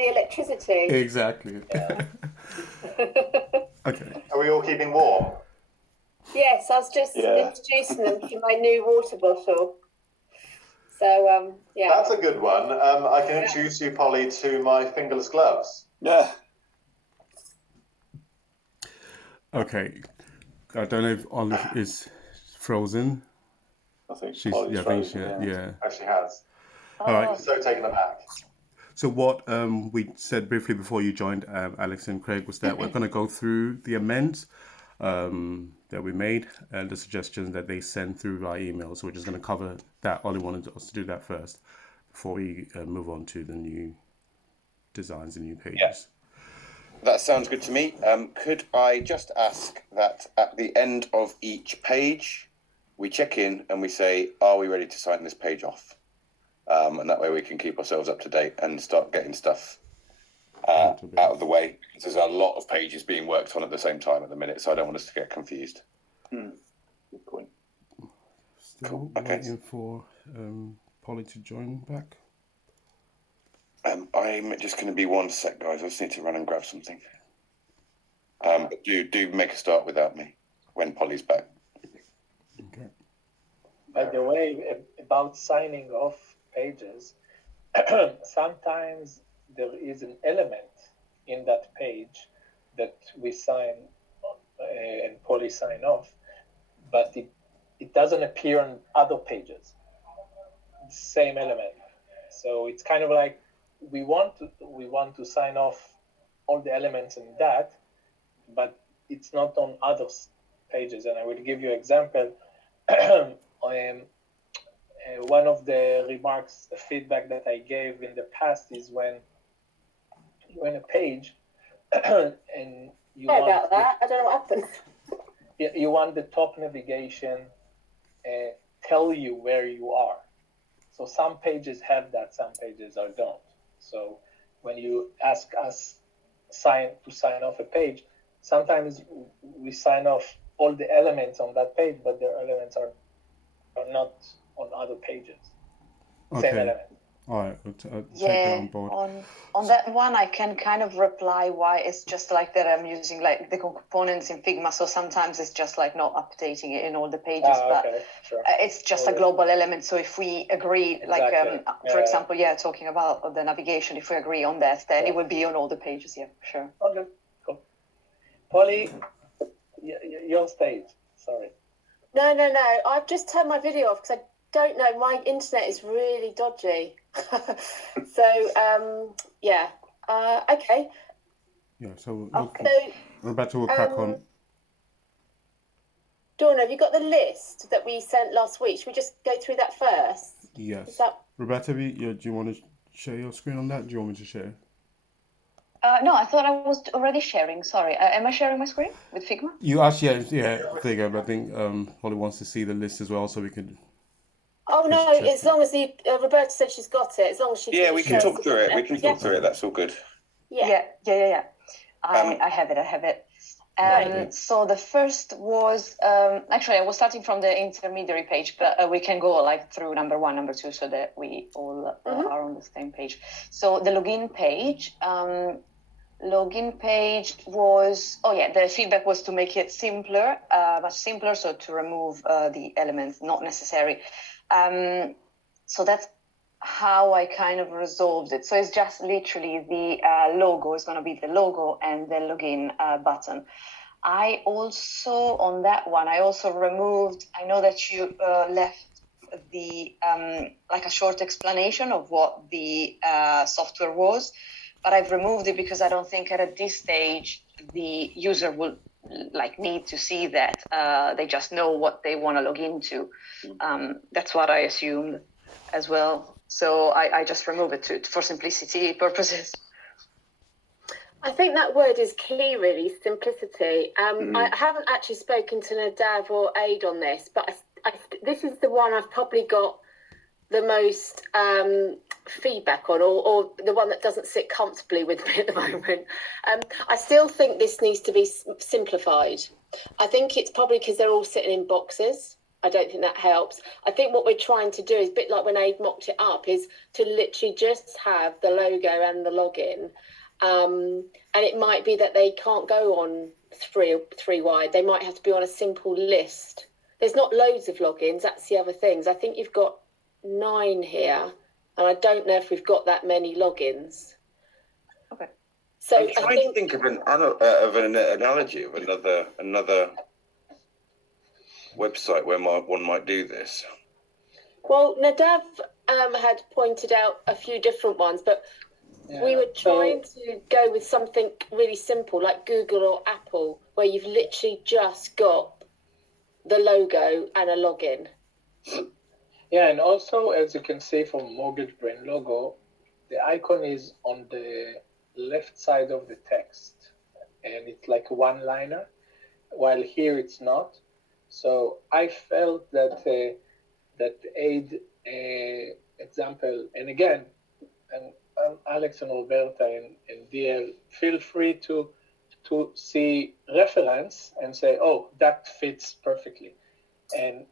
the electricity. Exactly. Yeah. Okay. Are we all keeping warm? Yes, I was just introducing them to my new water bottle. So, yeah. That's a good one. I can introduce you, Polly, to my fingerless gloves. Yeah. Okay. I don't know if Olive is frozen. I think She's, Polly's yeah, I think frozen, yeah. Oh, she has. All right. So taken aback. So what we said briefly before you joined, Alex and Craig, was that we're going to go through the amends that we made and the suggestions that they sent through via email. So we're just going to cover that. Ollie wanted us to do that first before we move on to the new designs and new pages. Yeah. That sounds good to me. Could I just ask that at the end of each page, we check in and we say, are we ready to sign this page off? And that way we can keep ourselves up to date and start getting stuff out of the way. There's a lot of pages being worked on at the same time at the minute, so I don't want us to get confused. Good point. Still Cool. Okay. waiting for Polly to join back. I'm just going to be one sec, guys. I just need to run and grab something. Do make a start without me when Polly's back. Okay. By the way, about signing off pages, sometimes there is an element in that page that we sign and Polly sign off, but it doesn't appear on other pages. Same element. So it's kind of like we want to sign off all the elements in that, but it's not on other pages. And I will give you an example. One of the remarks, the feedback that I gave in the past is when you're in a page and you Sorry about that. I don't know what happened. You want the top navigation tell you where you are. So some pages have that, some pages don't. So when you ask us to sign off a page, sometimes we sign off all the elements on that page, but their elements are not on other pages. Okay. Same element. All right, I'll take that on board. On that one, I can kind of reply why it's just like that. I'm using like the components in Figma, so sometimes it's just like not updating it in all the pages, but sure. It's just a global element. So if we agree, like for example, talking about the navigation, if we agree on that, then it will be on all the pages. Yeah, sure. Okay, cool. Polly, your stage. Sorry. No. I've just turned my video off because I don't know. My internet is really dodgy. So, okay. Yeah, so Roberta will crack on. Donna, have you got the list that we sent last week? Should we just go through that first? Yes. Roberta, do you want to share your screen on that? Do you want me to share? No, I thought I was already sharing. Sorry. Am I sharing my screen with Figma? You actually, Figma, but I think Holly wants to see the list as well, so we could... Oh, no, as long as Roberta said she's got it, as long as she... Yeah, we can talk through it. We can talk through it. That's all good. Yeah. I have it. So the first was, actually, I was starting from the intermediary page, but we can go like through number 1, number 2, so that we all are on the same page. So the login page was, the feedback was to make it simpler, much simpler, so to remove the elements not necessary. So that's how I kind of resolved it. So it's just literally the logo is going to be the logo and the login button. I also, on that one, removed, I know that you left the, like a short explanation of what the software was, but I've removed it because I don't think at this stage the user will need to see that. They just know what they want to log into. That's what I assumed as well. So I just remove it for simplicity purposes. I think that word is key, really, simplicity. I haven't actually spoken to Nadav or Aid on this, but this is the one I've probably got the most feedback on, or the one that doesn't sit comfortably with me at the moment. I still think this needs to be simplified. I think it's probably because they're all sitting in boxes. I don't think that helps. I think what we're trying to do is a bit like when Aid mocked it up, is to literally just have the logo and the login. And it might be that they can't go on three wide. They might have to be on a simple list. There's not loads of logins. That's the other things. I think you've got 9 here, and I don't know if we've got that many logins. Okay. So I'm trying to think of an analogy of another website where one might do this. Well, Nadav had pointed out a few different ones, but we were trying to go with something really simple like Google or Apple, where you've literally just got the logo and a login. Yeah, and also, as you can see from Mortgage Brain logo, the icon is on the left side of the text, and it's like a one-liner, while here it's not. So I felt that that Aid example, and again, and Alex and Roberta and DL, feel free to see reference and say, oh, that fits perfectly. And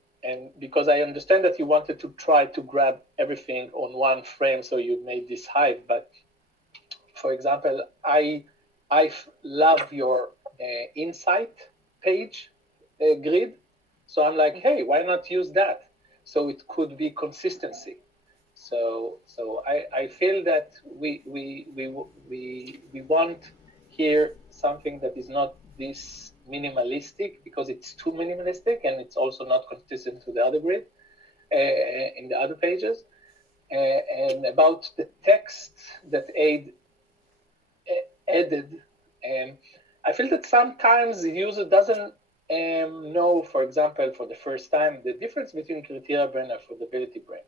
because I understand that you wanted to try to grab everything on one frame, so you made this hive. But for example, I love your insight page grid. So I'm like, hey, why not use that? So it could be consistency. So I feel that we want here something that is not this minimalistic, because it's too minimalistic and it's also not consistent to the other grid in the other pages. And about the text that Aid added, I feel that sometimes the user doesn't know, for example, for the first time, the difference between criteria brain and affordability brain.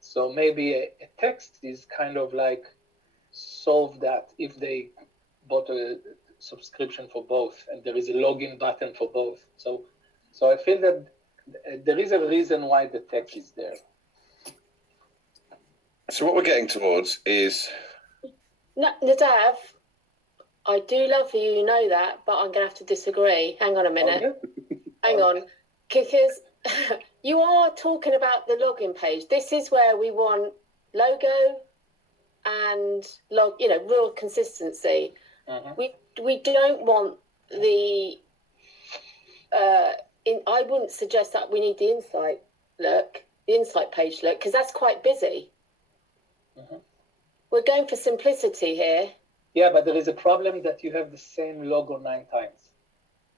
So maybe a text is kind of like solve that if they bought a subscription for both and there is a login button for both. So I feel that there is a reason why the text is there. So what we're getting towards is... Nadav, I do love you, you know that, but I'm going to have to disagree. Hang on a minute. Okay. Hang on. Because you are talking about the login page. This is where we want logo and real consistency. Mm-hmm. We don't want the I wouldn't suggest that we need the insight page look, because that's quite busy. Mm-hmm. We're going for simplicity here. Yeah, but there is a problem that you have the same logo 9 times.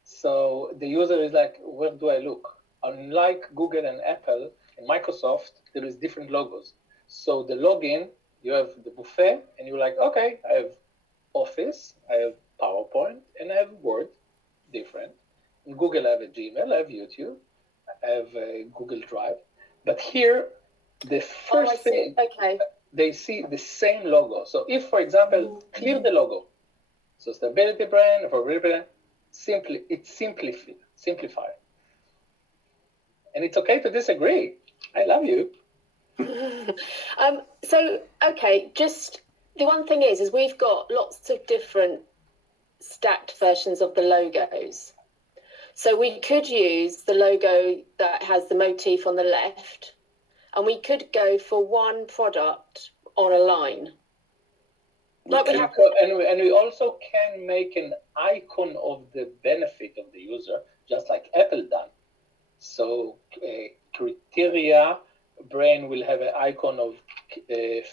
So the user is like, where do I look? Unlike Google and Apple and Microsoft, there is different logos. So the login, you have the buffet, and you're like, okay, I have Office, I have PowerPoint, and I have Word, different. In Google, I have a Gmail, I have YouTube, I have a Google Drive. But here, the first thing, they see the same logo. So if, for example, clear the logo, so stability brand, affordability brand, simplify. And it's okay to disagree. I love you. Just the one thing is we've got lots of different stacked versions of the logos. So we could use the logo that has the motif on the left, and we could go for one product on a line. And we also can make an icon of the benefit of the user, just like Apple done. So criteria brain will have an icon of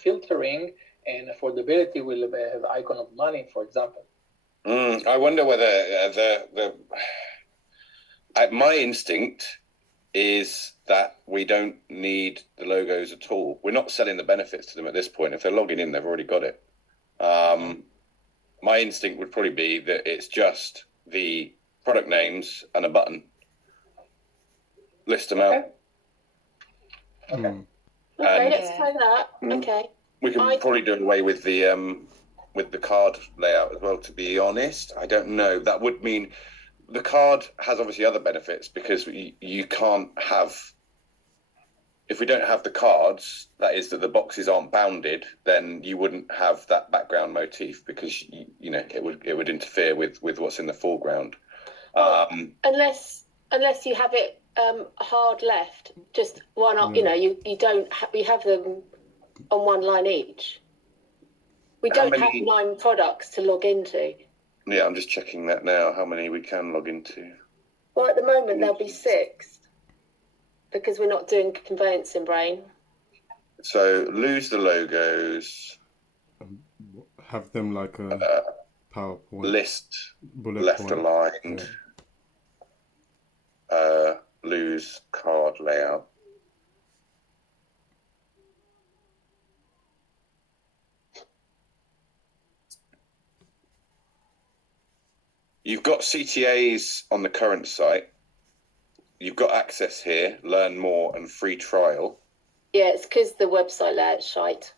filtering, and affordability will have an icon of money, for example. I wonder whether my instinct is that we don't need the logos at all. We're not selling the benefits to them at this point. If they're logging in, they've already got it. My instinct would probably be that it's just the product names and a button. List them out. Okay. Okay, let's try that. Okay. We can probably do away with the card layout as well, to be honest. I don't know. That would mean the card has obviously other benefits, because you can't have, if we don't have the cards, that is that the boxes aren't bounded, then you wouldn't have that background motif, because it would interfere with what's in the foreground. Unless you have it hard left? Just one up. You know, you don't. We have them on one line each. We don't have 9 products to log into. Yeah, I'm just checking that now. How many we can log into? Well, at the moment there'll be 6 because we're not doing conveyancing brain. So lose the logos. Have them like a PowerPoint list bullet left point. aligned. Lose card layout. You've got CTAs on the current site. You've got access here, learn more and free trial. Yeah, it's because the website layout's shite.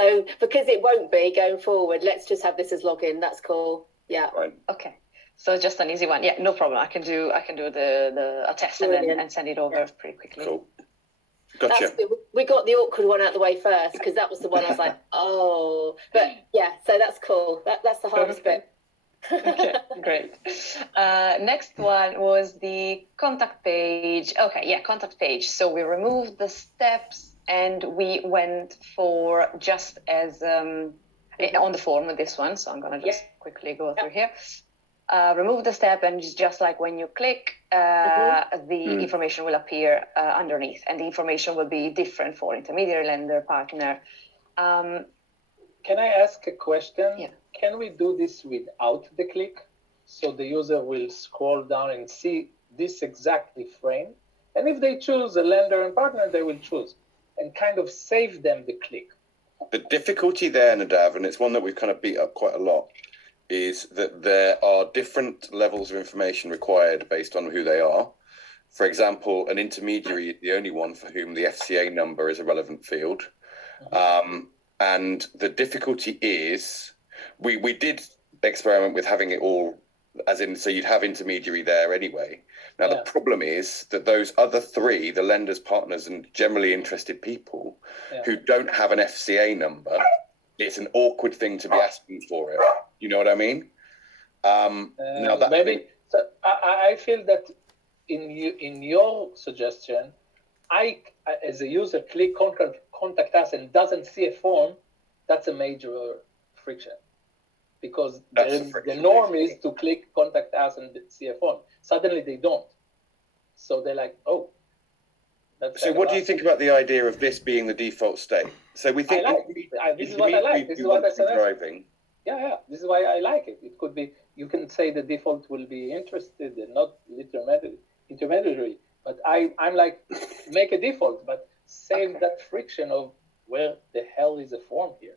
so because it won't be going forward, let's just have this as login. That's cool. Yeah. Right. Okay. So just an easy one. Yeah, no problem. I can do a test and send it over pretty quickly. Cool. Gotcha. We got the awkward one out the way first because that was the one I was like, oh. But yeah, so that's cool. That's the hardest bit. Okay, great. Next one was the contact page. Okay, yeah, contact page. So we removed the steps and we went for just as on the form with this one. So I'm gonna just quickly go through here. Remove the step, and it's just like when you click, the information will appear underneath, and the information will be different for intermediary, lender, partner. Can I ask a question? Yeah. Can we do this without the click? So the user will scroll down and see this exactly frame. And if they choose a lender and partner, they will choose and kind of save them the click. The difficulty there, Nadav, and it's one that we've kind of beat up quite a lot, is that there are different levels of information required based on who they are. For example, an intermediary is the only one for whom the FCA number is a relevant field. And the difficulty is, we did experiment with having it all, as in, so you'd have intermediary there anyway. Now, the problem is that those other 3, the lenders, partners, and generally interested people who don't have an FCA number, it's an awkward thing to be asking for it. You know what I mean? Now that maybe so I feel that in your suggestion, I as a user click contact us and doesn't see a form. That's a major friction because the norm is to click contact us and see a form. Suddenly they don't, so they're like, oh. So what do you think about the idea of this being the default state? So we think this is what I like. This is what I said. Yeah, this is why I like it. It could be, you can say the default will be interested and not intermediary. But I'm like, make a default, but save that friction of where the hell is a form here.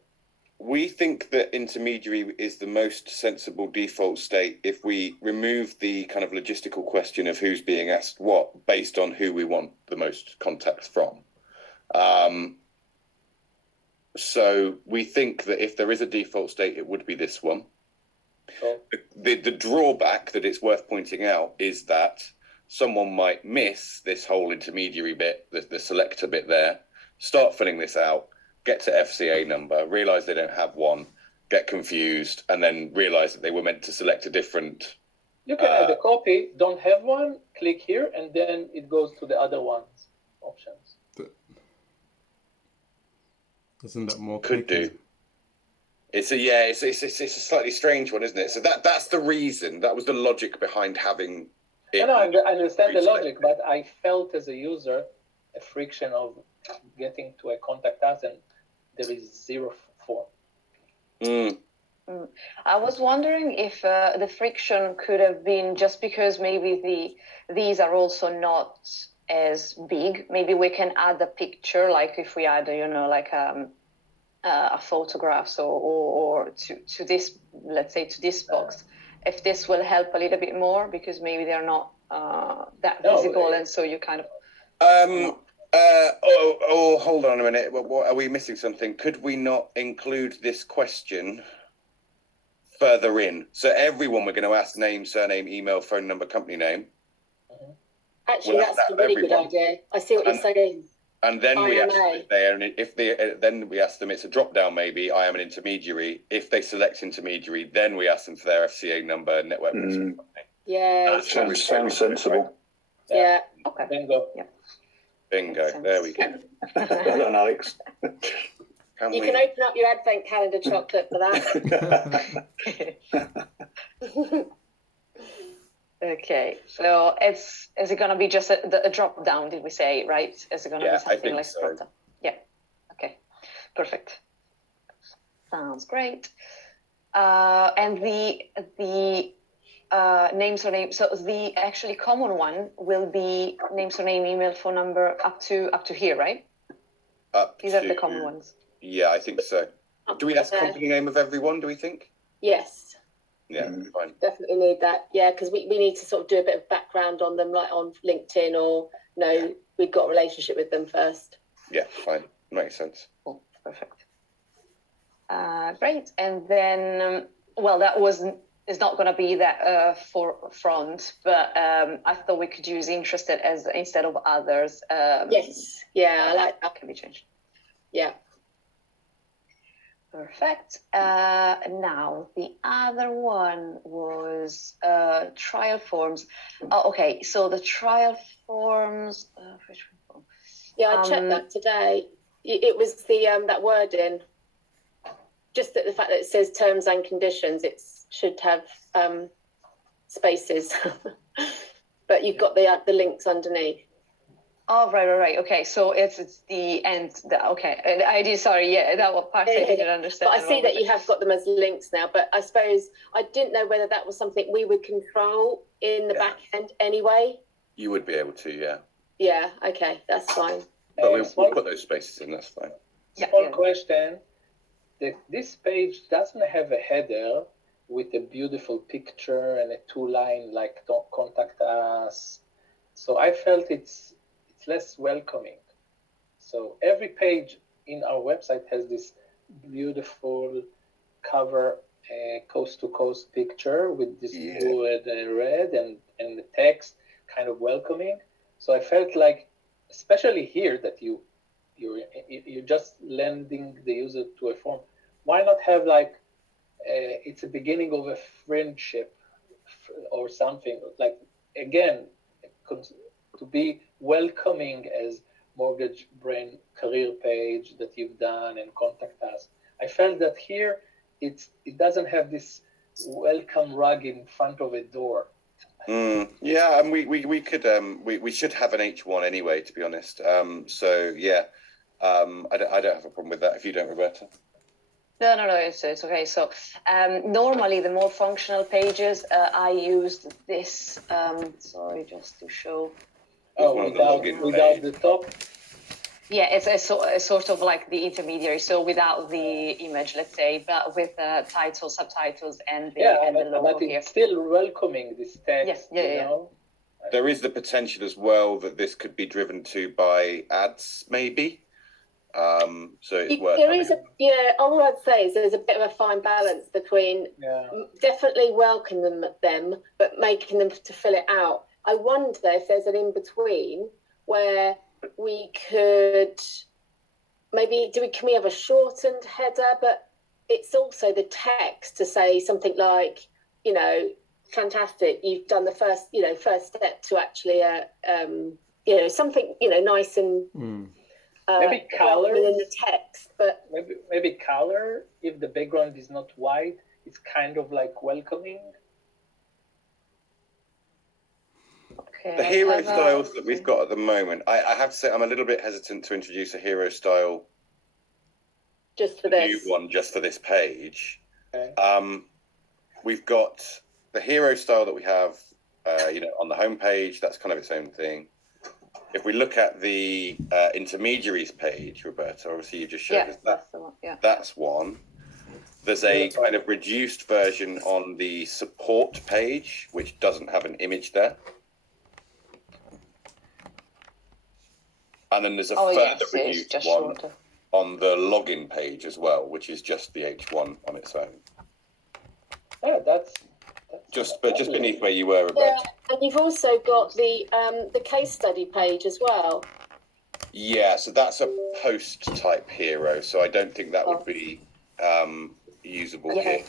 We think that intermediary is the most sensible default state if we remove the kind of logistical question of who's being asked what based on who we want the most contacts from. So we think that if there is a default state, it would be this one. Sure. The drawback that it's worth pointing out is that someone might miss this whole intermediary bit, the selector bit there, start filling this out, get to FCA number, realize they don't have one, get confused, and then realize that they were meant to select a different. You can add a copy, don't have one, click here, and then it goes to the other one's options. Isn't that more could do? It's a slightly strange one, isn't it? So that's the reason. That was the logic behind having it. No, I understand the logic, but I felt as a user a friction of getting to a contact us and there is 0 form. I was wondering if the friction could have been just because maybe these are also not as big. Maybe we can add a picture, like if we add, like a photograph or to this, let's say to this box, if this will help a little bit more because maybe they're not that visible, and so you kind of. Hold on a minute. What, are we missing something? Could we not include this question further in? So everyone we're going to ask name, surname, email, phone number, company name. Actually, that's a really good idea. I see what you're saying. And then we ask them there, and if they then we ask them, it's a drop down maybe. I am an intermediary. If they select intermediary, then we ask them for their FCA number, network. Yeah. That sounds sensible. Yeah. Okay. Bingo. Bingo. Makes sense. There we go. Well done, Alex. You can open up your advent calendar chocolate for that. Okay, so is it gonna be just a drop down? Did we say right? Is it gonna be I something think like so. drop down? Yeah. Okay. Perfect. Sounds great. And the name, surname. So the actually common one will be name, surname, email, phone number up to here, right? These are the common ones. Yeah, I think so. Do we ask company name of everyone? Do we think? Yes. Yeah, fine. Definitely need that. Yeah, because we need to sort of do a bit of background on them, like on LinkedIn, or we've got a relationship with them first. Yeah, fine. Makes sense. Cool. Perfect. Great. And then, well, that is not going to be that for front, but I thought we could use interested as instead of others. Yes. Yeah, I like that. Can be changed. Yeah. Perfect. Now the other one was trial forms. Oh, okay, so the trial forms. Yeah, I checked that today. It was the that wording. Just that the fact that it says terms and conditions, it should have spaces, but you've got the links underneath. Oh, right. Okay, so it's the end. Okay, I did. Sorry, yeah, that was part I didn't understand. But I see that you have got them as links now. But I suppose I didn't know whether that was something we would control in the back end anyway. You would be able to, yeah. Yeah. Okay, that's fine. But we'll put those spaces in. That's fine. Small question. This page doesn't have a header with a beautiful picture and a 2-line like "Don't contact us." So I felt it's less welcoming. So every page in our website has this beautiful cover, coast to coast picture with this blue and red and the text kind of welcoming. So I felt like, especially here, that you're just lending the user to a form. Why not have like it's a beginning of a friendship or something, like, again, to be welcoming as Mortgage Brain career page that you've done and contact us. I felt that here it doesn't have this welcome rug in front of a door. Yeah, and we could we should have an H1 anyway, to be honest. So yeah, I don't have a problem with that if you don't, Roberta. No, it's okay. So normally the more functional pages, I used this. Sorry, just to show. Without the top. Yeah, it's a sort of like the intermediary. So without the image, let's say, but with titles, subtitles, and the logo but here. It's still welcoming this text. Yeah. There is the potential as well that this could be driven to by ads, maybe. So it's worth. There is all I'd say is there's a bit of a fine balance between definitely welcoming them, but making them to fill it out. I wonder if there's an in between where we could can we have a shortened header, but it's also the text to say something like, fantastic, you've done the first step to actually something nice and maybe color in the text, but maybe color, if the background is not white, it's kind of like welcoming. Okay, the hero styles that we've got at the moment, I have to say I'm a little bit hesitant to introduce a hero style just for this new one, just for this page. Okay. We've got the hero style that we have on the homepage. That's kind of its own thing. If we look at the intermediaries page, Roberta, obviously you just showed us that. That's the one. Yeah. That's one. There's a kind of reduced version on the support page, which doesn't have an image there. And then there's a further reduced one on the login page as well, which is just the H1 on its own. Yeah, that's just beneath where you were, Roberta. Yeah, and you've also got the case study page as well. Yeah, so that's a post type hero, so I don't think that would be usable here.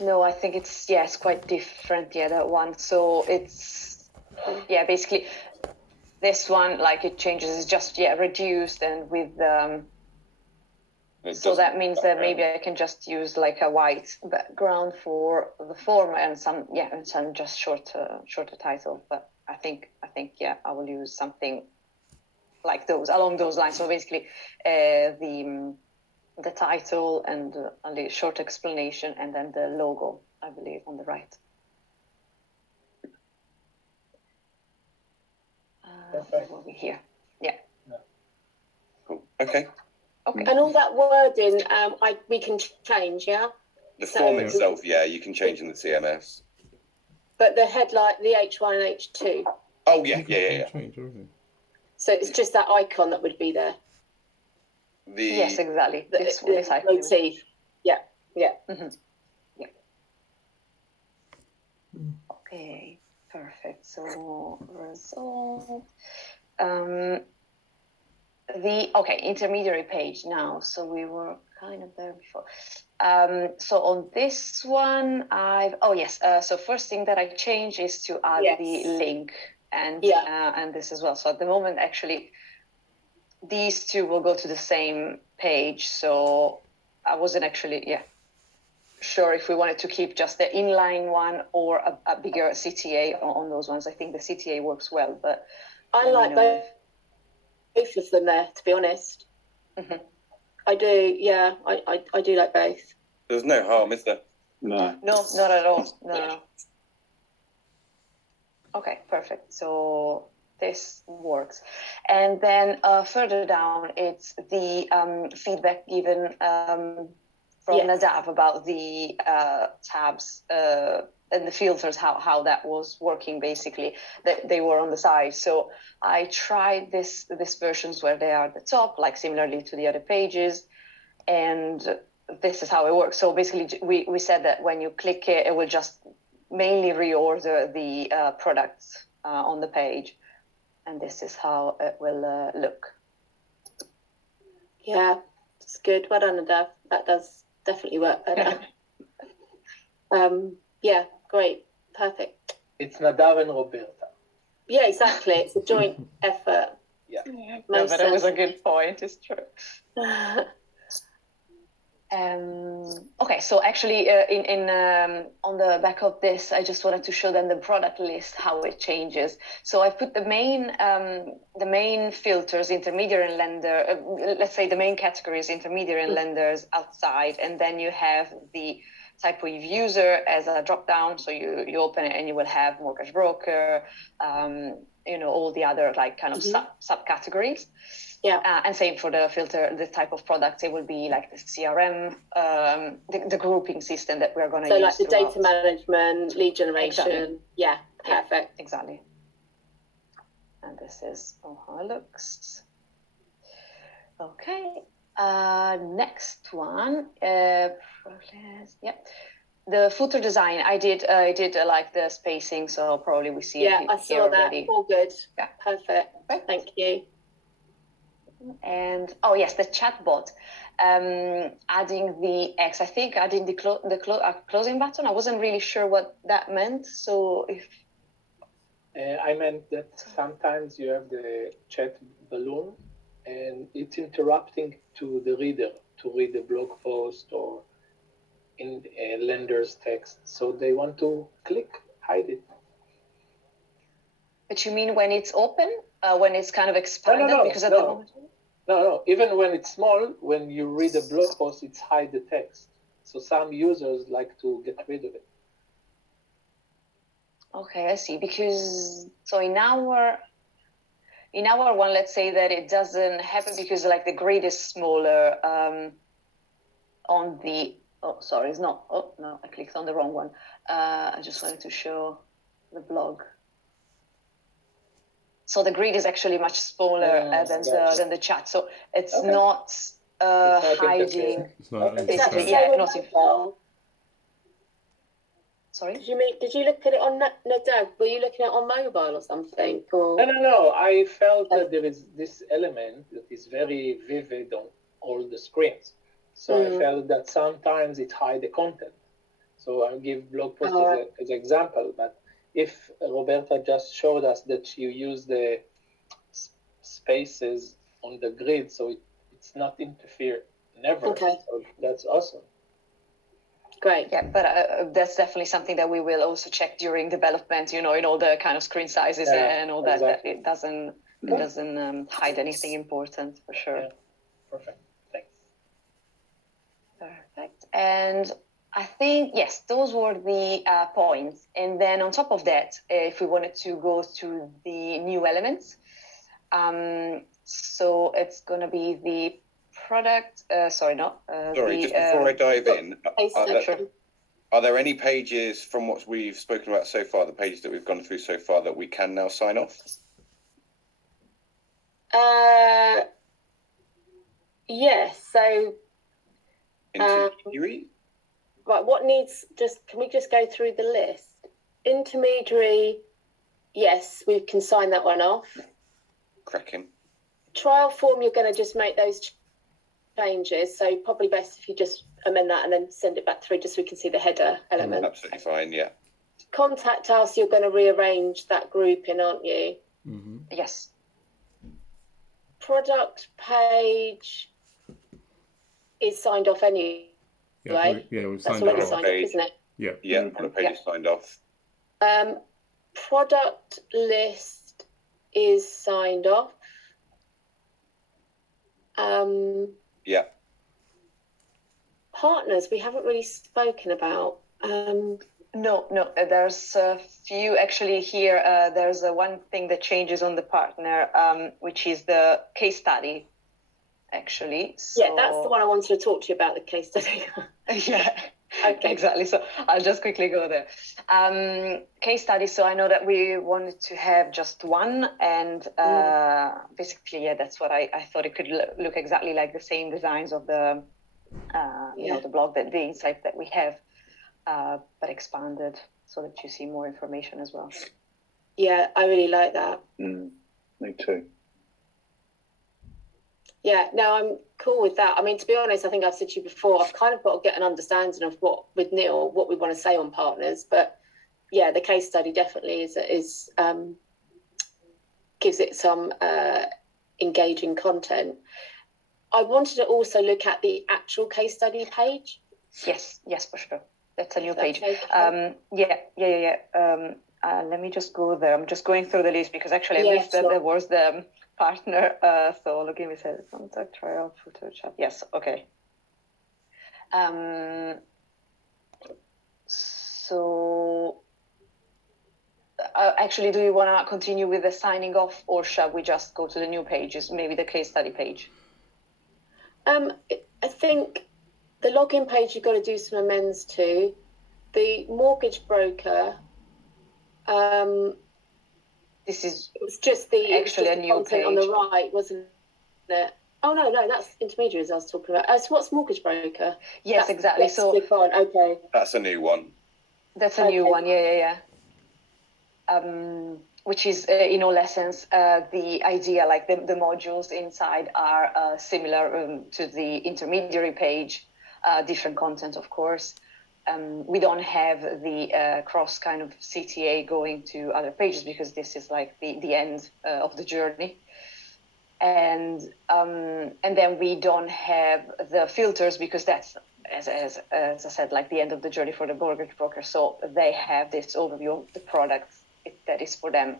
No, I think it's quite different. Yeah, that one. So it's basically this one, like it changes. It's just reduced and with so that means that maybe I can just use like a white background for the form and some just shorter title. But I think I will use something like those along those lines. So basically, the title and a short explanation, and then the logo, I believe, on the right. Perfect. Over here. Yeah. Cool. Okay. And all that wording, we can change, yeah? The form itself, you can change in the CMS. But the headline, the H1 and H2. Oh, yeah. Change everything. So it's just that icon that would be there. Yes, exactly. This icon. Motif. Yeah. Mm-hmm. Yeah. Okay, perfect. So resolve. Intermediary page now. So we were kind of there before. So on this one, so first thing that I changed is to add the link and this as well. So at the moment, actually, these two will go to the same page. So I wasn't actually sure if we wanted to keep just the inline one or a bigger CTA on those ones. I think the CTA works well, but I like both of them there, to be honest. Mm-hmm. I do, I do like both. There's no harm, is there? No. No, not at all. No. Okay, perfect. So this works. And then further down, it's the feedback given from Nadav about the tabs and the filters, how that was working, basically, that they were on the side. So I tried this versions where they are at the top, like similarly to the other pages, and this is how it works. So basically, we said that when you click it, it will just mainly reorder the products on the page, and this is how it will look. Yeah, it's good. Well done, Nadav. That does definitely work better. Great, perfect. It's Nadav and Roberta. Yeah, exactly. It's a joint effort. Yeah. But it was a good point. It's true. Okay, so actually, on the back of this, I just wanted to show them the product list, how it changes. So I've put the main filters, intermediary and lender. Let's say the main categories, intermediary and lenders, outside, and then you have the type of user as a drop down. So you open it and you will have mortgage broker, all the other kind of subcategories. Yeah, and same for the filter, the type of products. It will be like the CRM, the grouping system that we're going to use. So like the data management, lead generation. Exactly. Yeah, perfect. Yeah, exactly. And this is how it looks. Okay. Next one. The footer design. I did like the spacing, so probably we see it here. Yeah, I saw that. Already. All good. Yeah. Perfect. Thank you. And the chatbot, adding the X. I think adding the closing button. I wasn't really sure what that meant. So if I meant that sometimes you have the chat balloon, and it's interrupting to the reader to read the blog post or in a lender's text. So they want to hide it. But you mean when it's open, when it's kind of expanded? No. Because at the moment. No. Even when it's small, when you read a blog post, it's hide the text. So some users like to get rid of it. Okay, I see. Because in our one, let's say that it doesn't happen because the grid is smaller on the. Oh, sorry, it's not. Oh no, I clicked on the wrong one. I just wanted to show the blog. So the grid is actually much smaller than the chat. So it's not hiding. It's not. Not in full. Sorry. Did you look at it on Nadav? Were you looking at it on mobile or something? Or? No. I felt that there is this element that is very vivid on all the screens. So I felt that sometimes it hides the content. So I'll give blog post as an example, but if Roberta just showed us that you use the spaces on the grid, so it's not interfere never. Okay. So that's awesome. Great. Yeah, but that's definitely something that we will also check during development, in all the kind of screen sizes and all that, exactly. that it doesn't hide anything important, for sure. Yeah. Perfect. Thanks. Perfect. And I think, yes, those were the points. And then on top of that, if we wanted to go to the new elements, so it's going to be the product, Sorry, just before I dive in, Sure. are there any pages from what we've spoken about so far, the pages that we've gone through so far, that we can now sign off? Yes. So, Intermediary? right, can we just go through the list? Intermediary, yes, we can sign that one off. Cracking. Trial form, you're going to just make those changes. So probably best if you just amend that and then send it back through just so we can see the header element. Absolutely fine, yeah. Contact us, you're going to rearrange that grouping, aren't you? Mm-hmm. Yes. Product page is signed off anyway. We've That's signed already off. signed off, isn't it? Yeah. Yeah, product page is signed off. Product list is signed off. Yeah. Partners, we haven't really spoken about. No, there's a few actually here. There's one thing that changes on the partner, which is the case study, actually. So... Yeah, that's the one I wanted to talk to you about, the case study. Yeah. Okay. Exactly. So I'll just quickly go there. Case study. So I know that we wanted to have just one, and basically, yeah, that's what I thought. It could look exactly like the same designs of the, the blog, the insight that we have, but expanded so that you see more information as well. Yeah, I really like that. Me too. Yeah, no, I'm cool with that. I mean, to be honest, I think I've said to you before, I've kind of got to get an understanding of what we want to say on partners. But yeah, the case study definitely is gives it some engaging content. I wanted to also look at the actual case study page. Yes, for sure. That's a new page. Okay. Let me just go there. I'm just going through the list because actually I missed that there was the partner. So look at me, said contact trial footer chat. Yes, okay. So actually, do you want to continue with the signing off, or shall we just go to the new pages, maybe the case study page? I think the login page you've got to do some amends to. The mortgage broker. It's just a new page on the right, wasn't it? Oh no, that's intermediaries I was talking about. So what's mortgage broker? Yes, exactly. So okay, that's a new one. That's a new one. Yeah. Which is in all essence the idea, like the modules inside are similar to the intermediary page, different content, of course. We don't have the cross kind of CTA going to other pages because this is like the end of the journey. And then we don't have the filters because that's, as I said, like the end of the journey for the mortgage broker. So they have this overview of the products that is for them.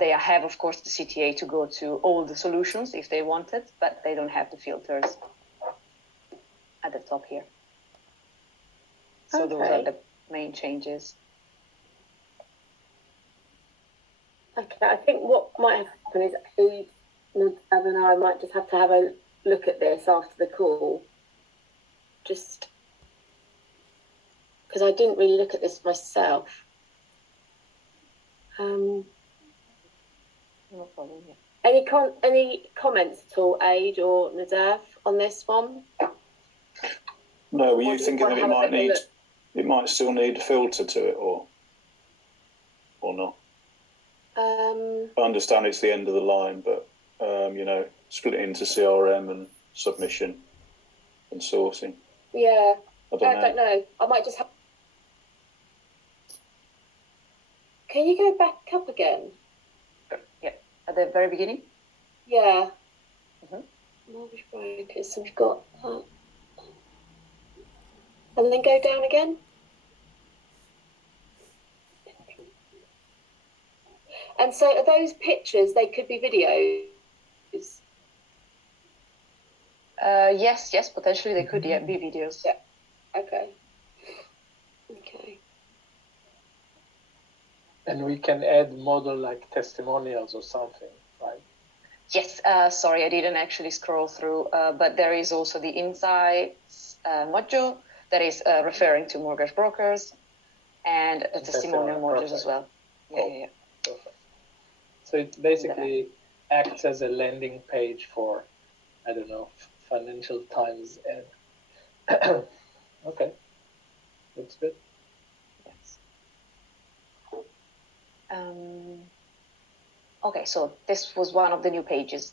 They have, of course, the CTA to go to all the solutions if they want it, but they don't have the filters at the top here. So those are the main changes. Okay, I think what might happen is Nadav and I might just have to have a look at this after the call. Just because I didn't really look at this myself. No problem. Yeah. Any comments at all, Aid or Nadav, on this one? No, were you thinking that it might still need a filter to it, or not? I understand it's the end of the line, but split it into CRM and submission and sourcing. Yeah, I don't know. I might just have Can you go back up again? Yeah, at the very beginning. Yeah. Mortgage brokers. So we've got that. And then go down again. And so are those pictures, they could be videos? Yes, potentially they could be videos. Yeah. Okay. And we can add model like testimonials or something, right? Yes, sorry, I didn't actually scroll through, but there is also the insights module that is referring to mortgage brokers and the testimonial modules as well. Yeah. Perfect. So it basically acts as a landing page for, I don't know, Financial Times and okay, looks good. Yes. Okay, so this was one of the new pages.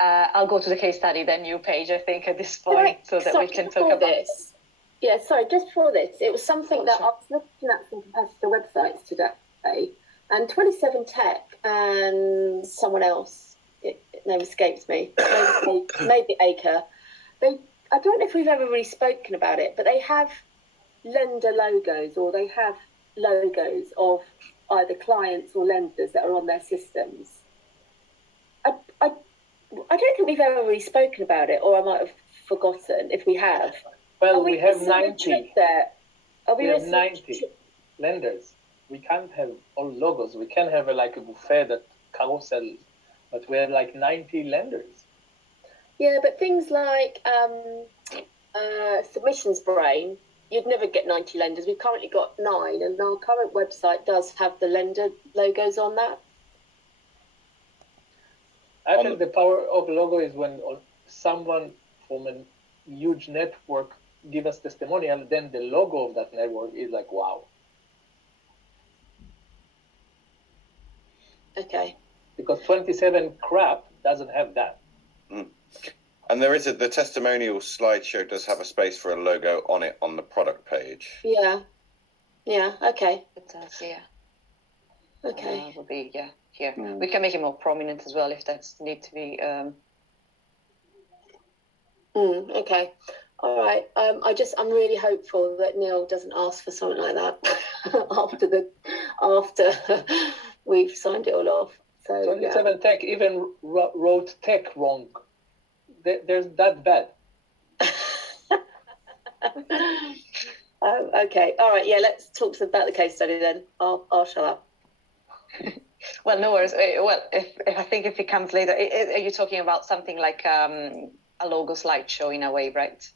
I'll go to the case study, the new page, I think, at this point, so that we can talk about this. Yeah, sorry, just before this, it was something that I was looking at some competitor websites today, and 27 Tech and someone else, name escapes me, maybe Acre. I don't know if we've ever really spoken about it, but they have lender logos, or they have logos of either clients or lenders that are on their systems. I don't think we've ever really spoken about it, or I might have forgotten if we have. Well, we have 90. We have 90 lenders. We can't have all logos. We can have like a buffet that carousel, but we have like 90 lenders. Yeah, but things like Submissions Brain, you'd never get 90 lenders. We've currently got 9, and our current website does have the lender logos on that. I think the power of logo is when someone from a huge network give us testimonial, then the logo of that network is like, wow. Okay. Because 27 crap doesn't have that. And there is the testimonial slideshow does have a space for a logo on it on the product page. Yeah. Okay. It does, yeah. Okay. Will be here. We can make it more prominent as well if that's need to be. Okay. All right. I'm really hopeful that Neil doesn't ask for something like that after we've signed it all off. So 27 Tech even wrote tech wrong. There's that bad. Okay. All right. Yeah. Let's talk about the case study then. I'll shut up. Well, no worries. Well, if I think if it comes later, are you talking about something like a logo slideshow in a way, right?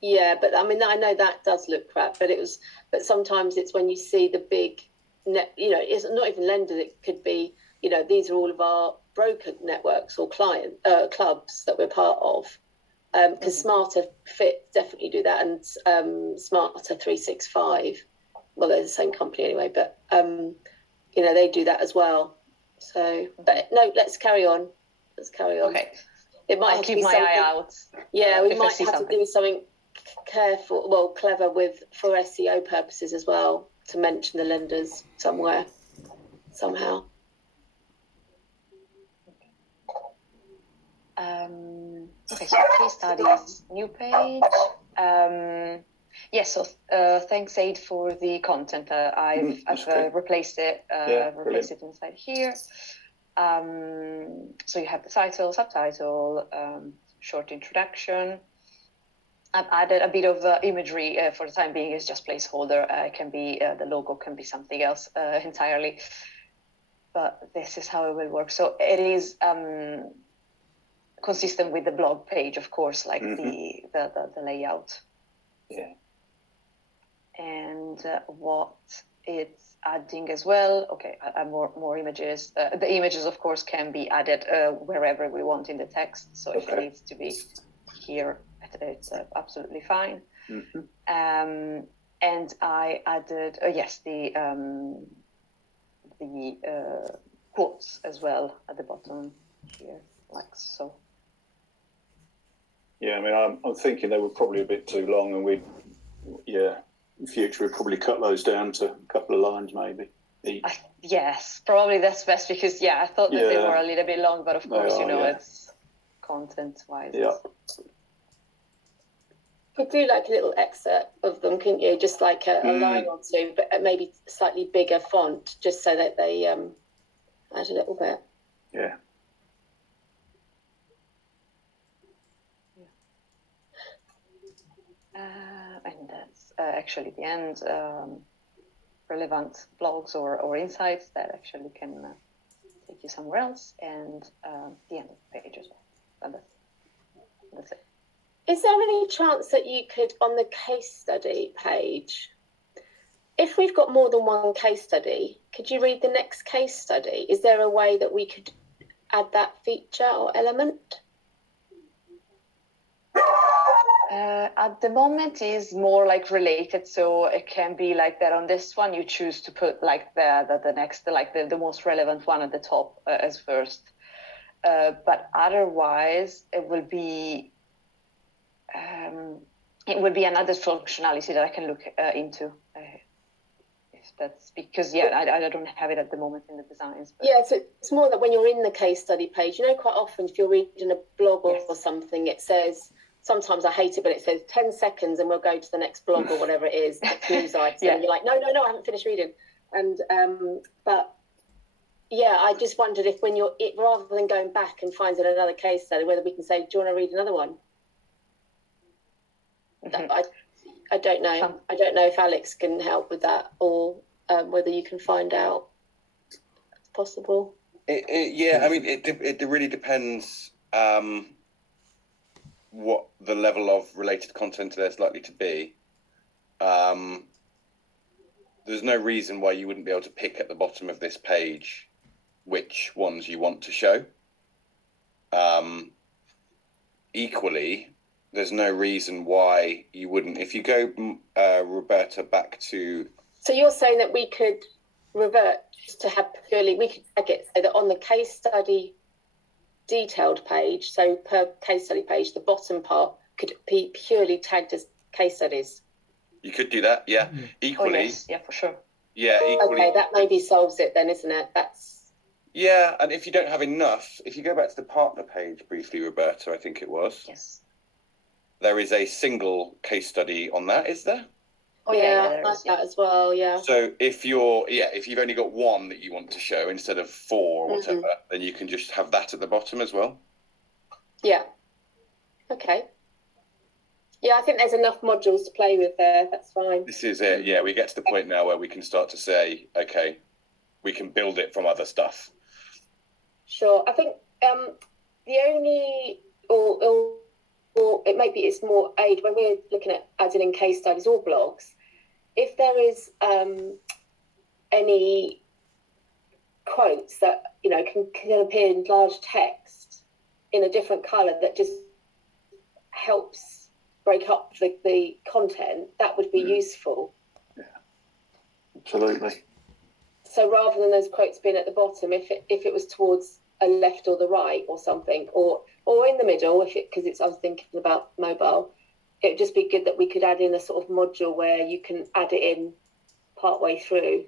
Yeah, but I mean, I know that does look crap, but sometimes it's when you see the big it's not even lenders. It could be, these are all of our broker networks or client clubs that we're part of. Because Smarter Fit definitely do that, and Smarter 365. Well, they're the same company anyway, but they do that as well. So, but no, let's carry on. Okay. It might have to be keep my eye out. Yeah, we might have to do something clever for SEO purposes as well, to mention the lenders somewhere, somehow. Okay, so case studies, new page. So thanks, Aid, for the content. I've replaced it. Replaced it inside here. So you have the title, subtitle, short introduction. I've added a bit of imagery for the time being. It's just placeholder. It can be the logo, can be something else entirely. But this is how it will work. So it is consistent with the blog page, of course, like the layout. Yeah. And what it's adding as well. Okay, more images. The images, of course, can be added wherever we want in the text. So if it needs to be here, it's absolutely fine. And I added, the quotes as well at the bottom here, like so. Yeah, I mean, I'm thinking they were probably a bit too long, and in future we'd probably cut those down to a couple of lines, maybe. Yes, probably that's best because I thought that they were a little bit long, but of course, it's content-wise. Yeah. You could do like a little excerpt of them, couldn't you? Just like a line or two, but maybe slightly bigger font, just so that they add a little bit. Yeah. And that's actually the end. Relevant blogs or insights that actually can take you somewhere else, and the end of the page as well. And that's it. Is there any chance that you could, on the case study page, if we've got more than one case study, could you read the next case study? Is there a way that we could add that feature or element? At the moment is more like related, so it can be like that. On this one, you choose to put like the next, like the most relevant one at the top as first. But otherwise, it will be another functionality that I can look into. If that's because I don't have it at the moment in the designs. But... Yeah, so it's more that when you're in the case study page, quite often if you're reading a blog or something, it says. Sometimes I hate it, but it says 10 seconds and we'll go to the next blog or whatever it is, news item. And you're like, no, I haven't finished reading. And, I just wondered if when rather than going back and finding another case study, whether we can say, do you want to read another one? Mm-hmm. I don't know. I don't know if Alex can help with that or whether you can find out if it's possible. It really depends what the level of related content there's likely to be. There's no reason why you wouldn't be able to pick at the bottom of this page which ones you want to show. Equally, there's no reason why you wouldn't. If you go, Roberta, back to... So you're saying that we could revert to have purely, we could tag it so that on the case study detailed page, so per case study page, the bottom part could be purely tagged as case studies. You could do that, yeah. Mm-hmm. Equally, yes. Yeah, for sure. Yeah, equally. Okay, that maybe solves it then, isn't it? Yeah, and if you don't have enough, if you go back to the partner page briefly, Roberta, I think it was. Yes. There is a single case study on that, is there? Oh yeah, I like that as well. Yeah. So if you've only got one that you want to show instead of 4 or whatever, then you can just have that at the bottom as well. Yeah. Okay. Yeah, I think there's enough modules to play with there. That's fine. This is it. Yeah, we get to the point now where we can start to say, okay, we can build it from other stuff. Sure. I think the only or it maybe it's more aid when we're looking at adding in case studies or blogs. If there is any quotes that can appear in large text in a different colour that just helps break up the content, that would be useful. Yeah, absolutely. So rather than those quotes being at the bottom, if it was towards a left or the right or something, or in the middle, because I was thinking about mobile, it would just be good that we could add in a sort of module where you can add it in partway through.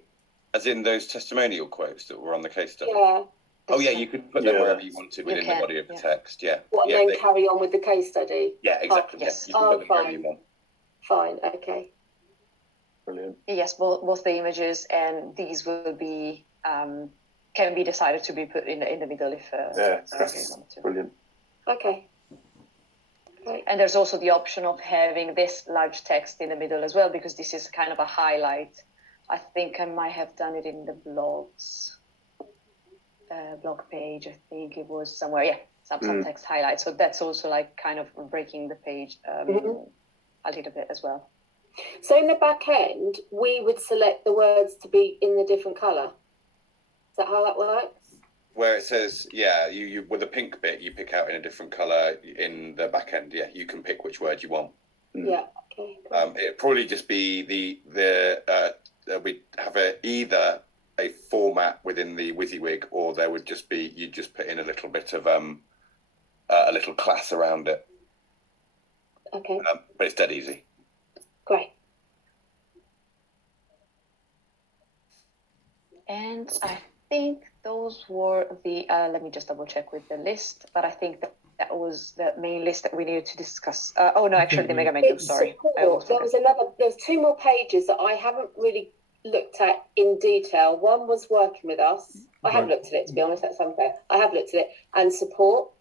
As in those testimonial quotes that were on the case study? Yeah. Oh yeah, you could put them wherever you wanted within the body of the text, yeah. And then carry on with the case study? Yeah, exactly. Yes. You can put them wherever you want. Fine, okay. Brilliant. Yes, both the images and these will be can be decided to be put in the middle if that's brilliant. Okay. Great. And there's also the option of having this large text in the middle as well, because this is kind of a highlight. I think I might have done it in the blog page. I think it was somewhere. Yeah, some text highlight. So that's also like kind of breaking the page a little bit as well. So in the back end, we would select the words to be in the different colour. Is that how that works? Where it says, you with the pink bit, you pick out in a different colour in the back end. Yeah, you can pick which word you want. Yeah. Okay. It'd probably just be we'd have either a format within the WYSIWYG, or there would just be you'd just put in a little bit of a little class around it. Okay. But it's dead easy. Great. And I think those were the, let me just double check with the list, but I think that was the main list that we needed to discuss. Oh no, actually the Mega Menu, sorry. There's two more pages that I haven't really looked at in detail. One was working with us. I haven't looked at it, to be honest, that's unfair. I have looked at it, and support.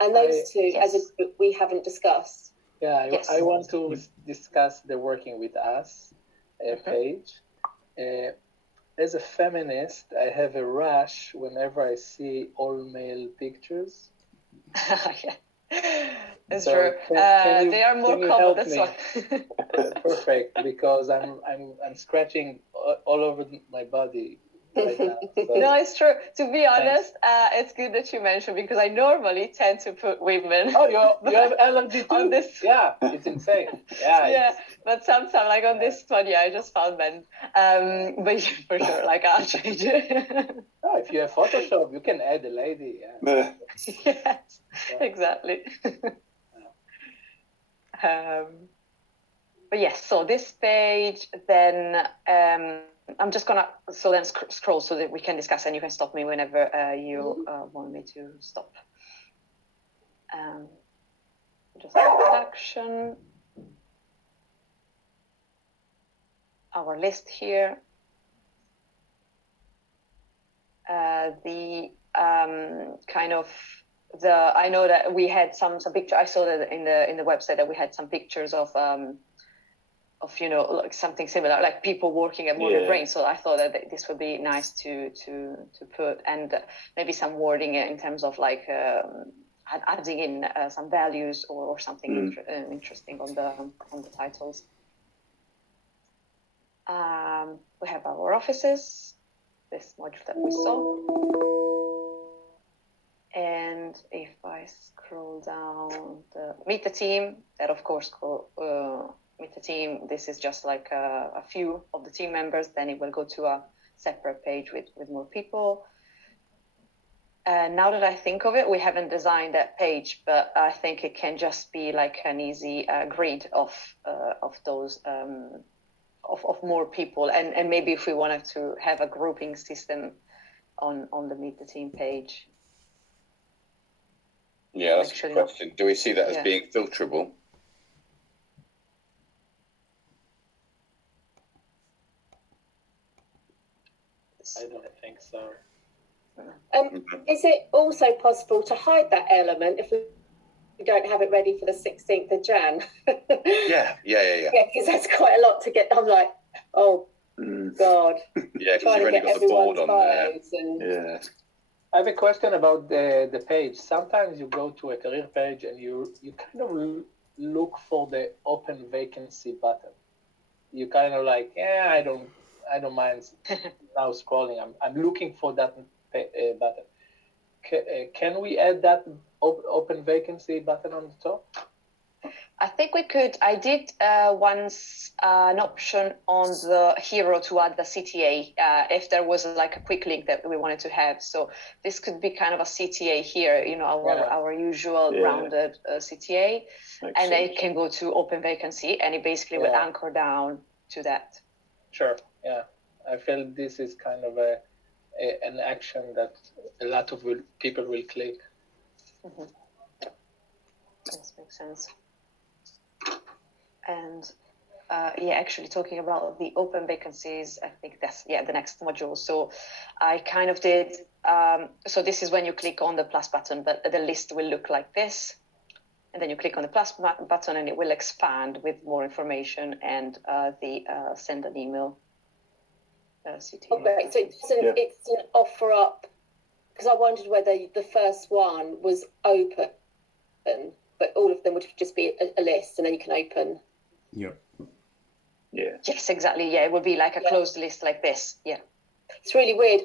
And those two, as a group, we haven't discussed. Yeah, I want to discuss the working with us page. As a feminist, I have a rush whenever I see all male pictures. Yeah. That's true. They are more common. That's why. Perfect, because I'm scratching all over my body right now. So. No, it's true. To be honest, it's good that you mentioned, because I normally tend to put women. Oh, you have allergy too? On this. Yeah, it's insane. Yeah, but sometimes, like on this one, I just found men. But for sure, like I'll change it. Oh, if you have Photoshop, you can add a lady. Yeah. Yes, exactly. But yes, so this page, then I'm just gonna scroll so that we can discuss, and you can stop me whenever you want me to stop. Just introduction. Our list here. I know that we had some picture. I saw that in the website that we had some pictures of like something similar, like people working at Morgan Brain. So I thought that this would be nice to put, and maybe some wording in terms of like adding in some values or something interesting on the titles. We have our offices, this module that we saw. And if I scroll down, meet the team, that of course, meet the team, this is just like a few of the team members, then it will go to a separate page with more people. Now that I think of it, we haven't designed that page, but I think it can just be like an easy grid of those, of more people. And maybe if we wanted to have a grouping system on the Meet the Team page. Yeah, that's a good question. Do we see that as being filterable? I don't think so. Is it also possible to hide that element if we don't have it ready for the 16th of Jan? Yeah. Yeah, because that's quite a lot to get. I'm like, oh, God. Yeah, because you've already got the board on there. I have a question about the page. Sometimes you go to a career page and you kind of look for the open vacancy button. You kind of like, I don't mind now scrolling. I'm looking for that button. Can we add that open vacancy button on the top? I think we could. I did once an option on the hero to add the CTA if there was like a quick link that we wanted to have. So this could be kind of a CTA here, our usual rounded CTA. And then it can go to open vacancy, and it basically will anchor down to that. Sure, yeah. I feel this is kind of an action that a lot of people will click. Mm-hmm. This makes sense. And actually talking about the open vacancies, I think that's the next module. So I kind of did, so this is when you click on the plus button, but the list will look like this. And then you click on the plus button and it will expand with more information and the send an email. CTA. Okay, so it doesn't offer up, because I wondered whether the first one was open, but all of them would just be a list and then you can open. Yeah. Yes, exactly. Yeah, it would be like a closed list like this. Yeah. It's really weird.